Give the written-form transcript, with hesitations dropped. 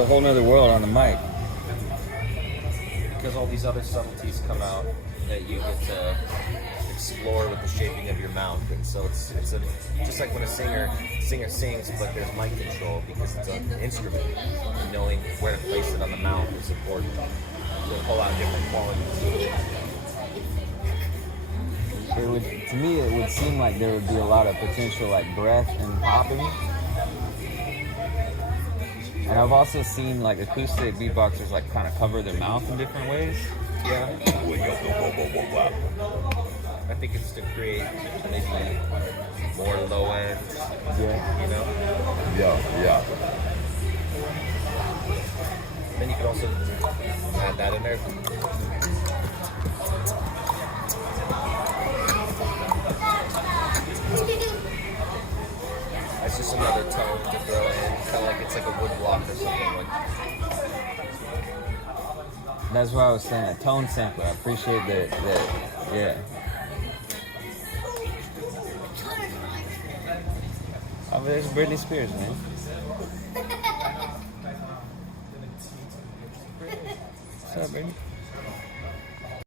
a whole nother world on the mic. Because all these other subtleties come out that you get to explore with the shaping of your mouth, and so it's just like when a singer sings, but there's mic control because it's an instrument, and knowing where to place it on the mouth is important to pull out different qualities. To me, it would seem like there would be a lot of potential, like breath and popping. And I've also seen like acoustic beatboxers like kind of cover their mouth in different ways. Yeah. I think it's to create maybe more low end. Yeah. You know. Yeah. Then you can also add that in there. That's just another tone to throw in, kind of like it's like a wood block or something. Like. That's why I was saying a tone sampler. I appreciate that. Yeah. Oh, there's Britney Spears, man. What's up, Britney?